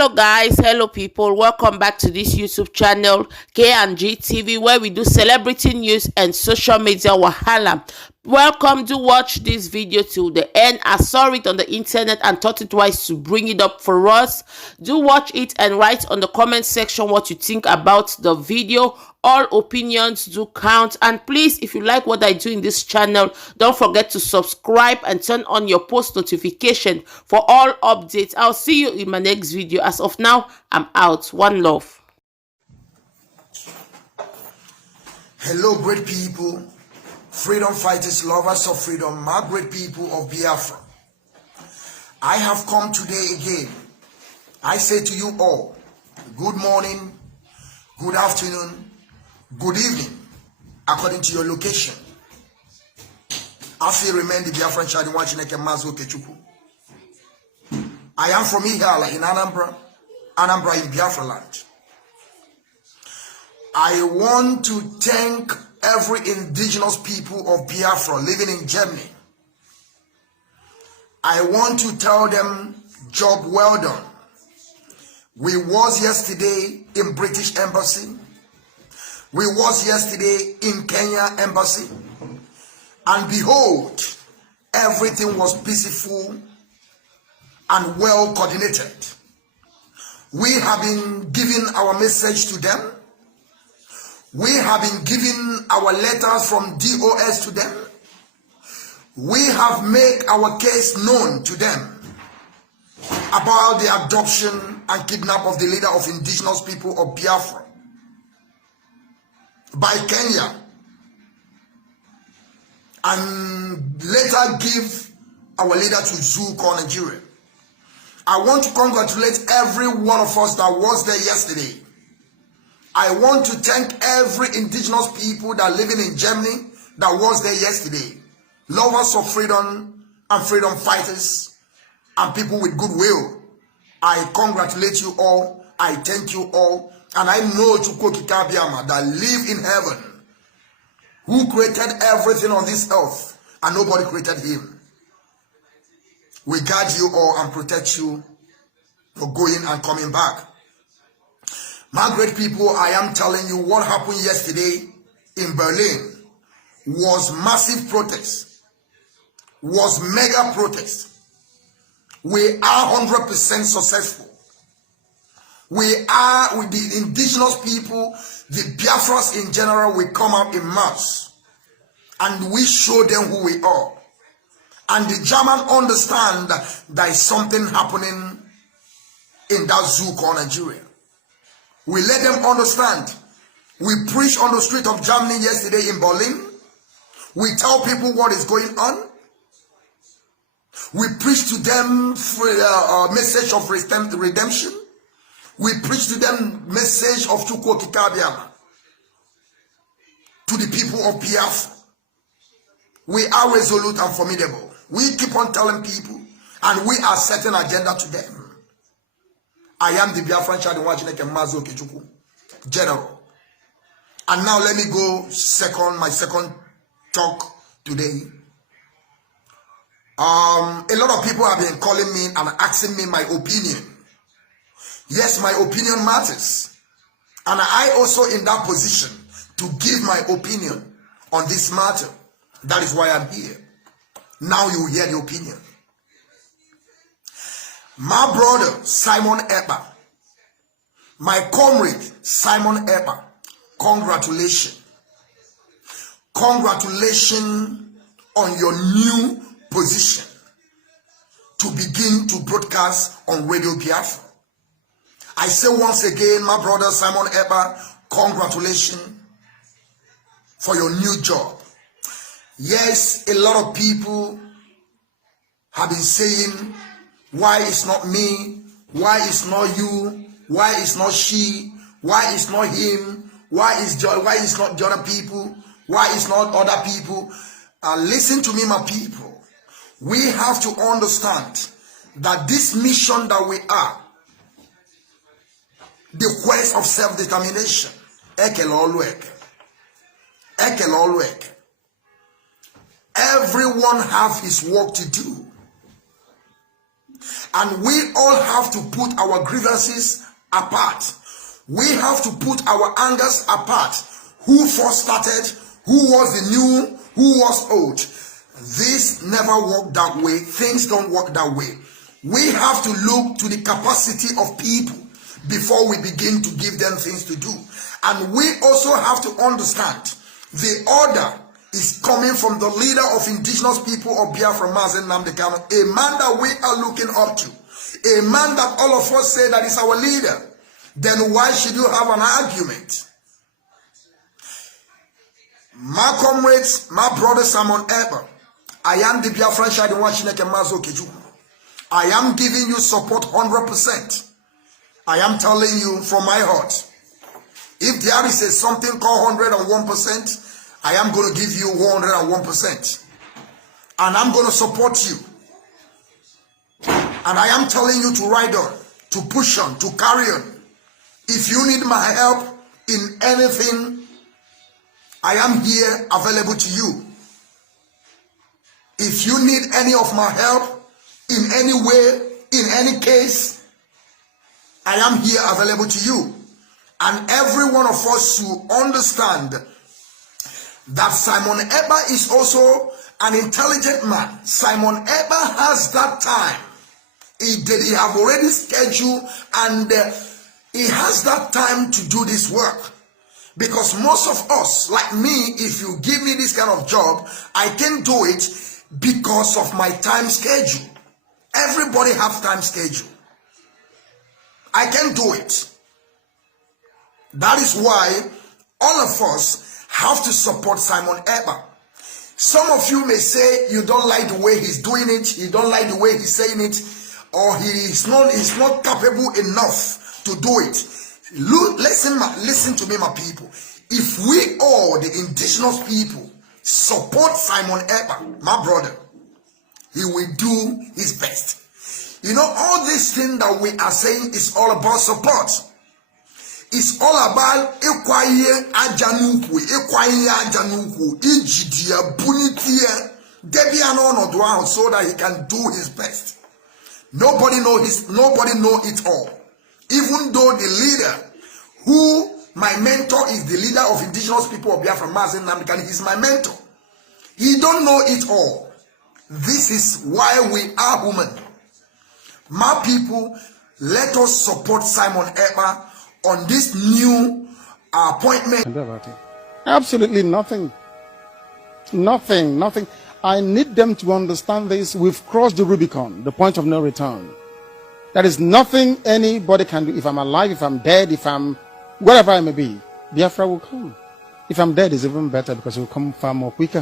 Hello guys, hello people, welcome back to this YouTube channel K&G TV, where we do celebrity news and social media wahala. Welcome to watch this video till the end. I saw it on the internet and thought it wise to bring it up for us. Do watch it and write on the comment section what you think about the video. All opinions do count, and please, if you like what I do in this channel, don't forget to subscribe and turn on your post notification for all updates. I'll see you in my next video. As of now, I'm out. One love. Hello, great people, freedom fighters, lovers of freedom, my great people of Biafra. I have come today again. I say to you all, good morning, good afternoon, good evening, according to your location. I feel remain the Biafran child watching Mazo Kechuku. I am from Ihala in Anambra in Biafra land. I want to thank every indigenous people of Biafra living in Germany. I want to tell them, job well done. We was yesterday in British Embassy. We was yesterday in Kenya Embassy. And behold, everything was peaceful and well coordinated. We have been giving our message to them. We have been giving our letters from DOS to them. We have made our case known to them about the abduction and kidnap of the leader of indigenous people of Biafra by Kenya, and later give our leader to Zoo called Nigeria. I want to congratulate every one of us that was there yesterday. I want to thank every indigenous people that living in Germany that was there yesterday. Lovers of freedom and freedom fighters and people with goodwill. I congratulate you all. I thank you all. And I know Chukwuka Biama that live in heaven, who created everything on this earth and nobody created him. We guard you all and protect you for going and coming back. My great people, I am telling you what happened yesterday in Berlin was massive protest, was mega protest. We are 100% successful. We are, with the indigenous people, the Biafras in general, we come out in mass and we show them who we are. And the German understand that there is something happening in that zoo called Nigeria. We let them understand. We preached on the street of Germany yesterday in Berlin. We tell people what is going on. We preach to them a message of redemption. We preach to them message of Chukwuka Biama to the people of Biafra. We are resolute and formidable. We keep on telling people, and we are setting agenda to them. I am the Biafran child watching Mazo Kechuku, General. And now let me go my second talk today. A lot of people have been calling me and asking me my opinion. Yes, my opinion matters. And I also in that position to give my opinion on this matter. That is why I'm here. Now you hear the opinion. My brother, Simon Ekpa, my comrade, Simon Ekpa, congratulations. Congratulations on your new position to begin to broadcast on Radio Biafra. I say once again, my brother, Simon Ekpa, congratulations for your new job. Yes, a lot of people have been saying, why it's not me? Why it's not you? Why it's not she? Why it's not him? Why it's not the other people? Why it's not other people? Listen to me, my people. We have to understand that this mission that we are, the quest of self-determination, everyone have his work to do. And we all have to put our grievances apart. We have to put our angers apart. Who first started? Who was the new? Who was old? This never worked that way. Things don't work that way. We have to look to the capacity of people before we begin to give them things to do. And we also have to understand the order is coming from the leader of indigenous people of Biafra, Nnamdi Kanu, a man that we are looking up to, a man that all of us say that is our leader. Then why should you have an argument? My comrades, my brother Simon Ekpa, I am the Biafran Shadi Washineke Mazo Keju. I am giving you support 100%. I am telling you from my heart. If there is a something called 101%, I am going to give you 101%. And I'm going to support you. And I am telling you to ride on, to push on, to carry on. If you need my help in anything, I am here available to you. If you need any of my help in any way, in any case, I am here available to you. And every one of us should understand that Simon Ekpa is also an intelligent man. Simon Ekpa has that time. He have already scheduled, and he has that time to do this work. Because most of us, like me, if you give me this kind of job, I can do it because of my time schedule. Everybody have time schedule. I can do it. That is why all of us have to support Simon Ekpa. Some of you may say you don't like the way he's doing it, you don't like the way he's saying it, or he's not capable enough to do it. Look, listen to me, my people. If we all, the indigenous people, support Simon Ekpa, my brother, he will do his best. You know, all these things that we are saying is all about support. It's all about ekwaye ajanuku, ijidia bunitia, debiano no doa, so that he can do his best. Nobody know it all. Even though the leader, who my mentor is the leader of indigenous people of Biafra, Nnamdi Kanu, he's my mentor. He don't know it all. This is why we are human. My people, let us support Simon Ekpa on this new appointment. Absolutely nothing. Nothing. I need them to understand this. We've crossed the Rubicon, the point of no return. There is nothing anybody can do. If I'm alive, if I'm dead, if I'm wherever I may be, Biafra will come. If I'm dead, it's even better because it will come far more quicker.